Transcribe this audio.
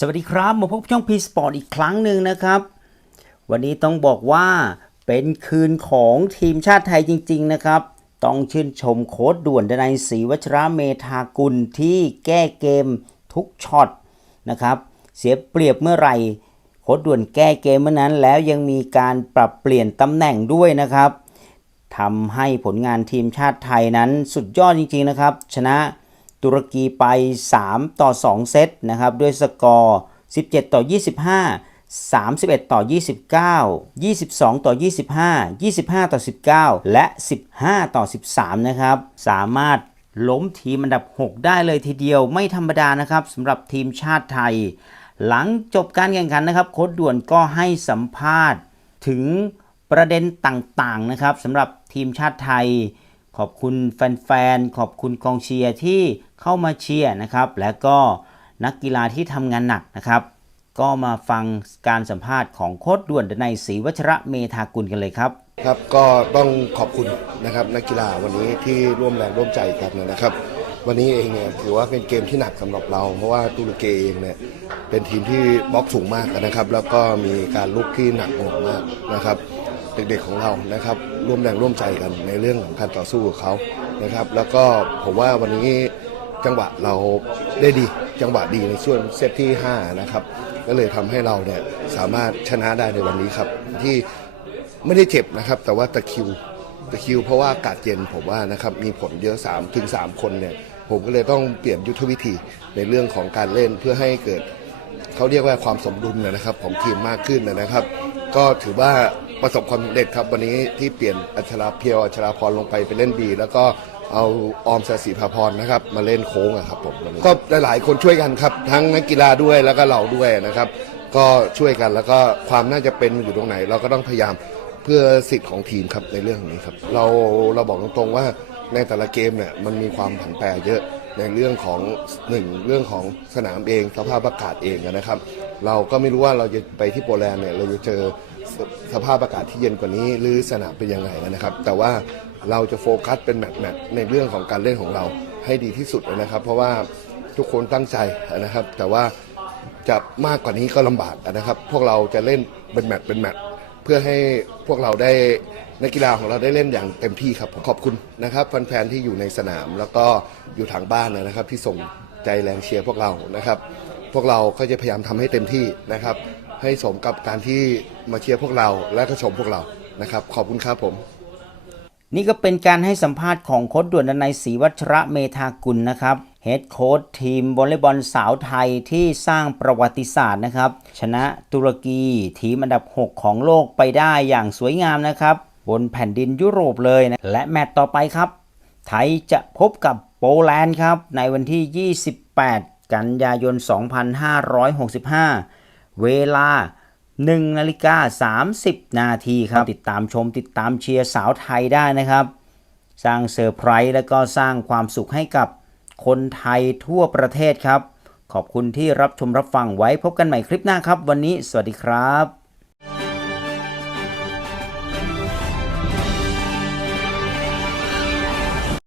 สวัสดีครับ มาพบช่อง P Sport อีกครั้งหนึ่งนะครับ วันนี้ต้องบอกว่าเป็นคืนของทีมชาติไทยจริง ๆ นะครับ ต้องชื่นชมโค้ดด่วนดนัยศรีวัชระเมธากุลที่แก้เกมทุกช็อตนะครับ เสียเปรียบเมื่อไหร่ โค้ดด่วนแก้เกมเมื่อนั้น แล้วยังมีการปรับเปลี่ยนตำแหน่งด้วยนะครับทำให้ผลงานทีมชาติไทยนั้นสุดยอดจริง ๆ นะครับ ชนะ ตุรกีไป 3 ต่อ 2 เซตนะครับ ด้วยสกอร์ 17 ต่อ 25 31 ต่อ 29 22 ต่อ 25 25 ต่อ 19 และ 15 ต่อ 13 นะครับ สามารถล้มทีมอันดับ 6 ได้เลยทีเดียวไม่ธรรมดานะครับสำหรับทีมชาติไทย หลังจบการแข่งขันนะครับโค้ดด่วนก็ให้สัมภาษณ์ถึงประเด็นต่างๆนะครับสำหรับทีมชาติไทย ขอบคุณแฟนๆ ขอบคุณกองเชียร์ที่เข้ามาเชียร์นะครับ และก็นักกีฬาที่ทำงานหนักนะครับ ก็มาฟังการสัมภาษณ์ของโค้ดด่วนดนัยศรีวัชระเมธากุลกันเลยครับ ครับก็ต้องขอบคุณนะครับนักกีฬาวันนี้ที่ร่วมแรงร่วมใจกันนะครับ วันนี้เองเนี่ยถือว่าเป็นเกมที่หนักสำหรับเรา เพราะว่าตุรกีเองเนี่ยเป็นทีมที่บล็อกสูงมากนะครับ แล้วก็มีการลุกที่หนักหน่วงมากนะครับ เด็กๆของเรานะครับร่วมแรงร่วมใจกันในเรื่องของการต่อสู้กับเขานะครับ แล้วก็ผมว่าวันนี้จังหวะเราได้ดีจังหวะดีในช่วงเซตที่ 5 นะครับ ก็เลยทำให้เราเนี่ยสามารถชนะได้ในวันนี้ครับ ที่ไม่ได้เจ็บนะครับ แต่ว่าตะคิวตะคิวเพราะว่าอากาศเย็นผมว่านะครับมีผลเยอะ3ถึง3คนเนี่ยผมก็เลยต้องเปลี่ยนยุทธวิธีในเรื่องของการเล่นเพื่อให้เกิดเขาเรียกว่าความสมดุลนะครับของทีมมากขึ้นนะครับ ก็ถือว่า ประสบความสำเร็จครับ วันนี้ที่เปลี่ยนอัชราเพียวอัชราพรลงไปไปเล่นบี แล้วก็เอาออมสศิภาพรนะครับ มาเล่นโค้งอะครับผมวันนี้ก็หลายๆคนช่วยกันครับ ทั้งนักกีฬาด้วยแล้วก็เราด้วยนะครับ ก็ช่วยกันแล้วก็ความน่าจะเป็นอยู่ตรงไหน เราก็ต้องพยายามเพื่อสิทธิ์ของทีมครับในเรื่องนี้ครับ เราเราบอกตรงๆว่าในแต่ละเกมเนี่ยมันมีความผันแปรเยอะในเรื่องของหนึ่งเรื่องของสนามเองสภาพอากาศเองนะครับ เราก็ไม่รู้ว่าเราจะไปที่โปแลนด์เนี่ยเราจะเจอ สภาพอากาศที่เย็นกว่านี้ หรือสนามเป็นยังไงนะครับ แต่ว่าเราจะโฟกัสเป็นแมตช์แมตช์ในเรื่องของการเล่นของเราให้ดีที่สุดนะครับ เพราะว่าทุกคนตั้งใจนะครับ แต่ว่าจะมากกว่านี้ก็ลำบากนะครับ พวกเราจะเล่นเป็นแมตช์เป็นแมตช์เพื่อให้พวกเราได้นักกีฬาของเราได้เล่นอย่างเต็มที่ครับขอบคุณนะครับแฟนๆที่อยู่ในสนามแล้วก็อยู่ทางบ้านนะครับ ที่ส่งใจแรงเชียร์พวกเรานะครับ พวกเราก็จะพยายามทำให้เต็มที่นะครับ ให้สมกับการที่มาเชียร์พวกเราและก็ชมพวกเรานะครับ ขอบคุณครับผม นี่ก็เป็นการให้สัมภาษณ์ของโค้ดด่วนดนัยศรีวัชระเมธากุลนะครับเฮดโค้ชทีมวอลเลย์บอลสาวไทยที่สร้างประวัติศาสตร์นะครับ ชนะตุรกีทีมอันดับ 6 ของโลกไปได้อย่างสวยงามนะครับ บนแผ่นดินยุโรปเลยนะและแมตต์ต่อไปครับ ไทยจะพบกับโปแลนด์ครับ ในวันที่ 28 กันยายน 2565 เวลา1นาฬิกา30 นาทีครับ ติดตามชมติดตามเชียร์สาวไทยได้นะครับ สร้างเซอร์ไพรส์และก็สร้างความสุขให้กับคนไทยทั่วประเทศครับ ขอบคุณที่รับชมรับฟังไว้พบกันใหม่คลิปหน้าครับ วันนี้สวัสดีครับ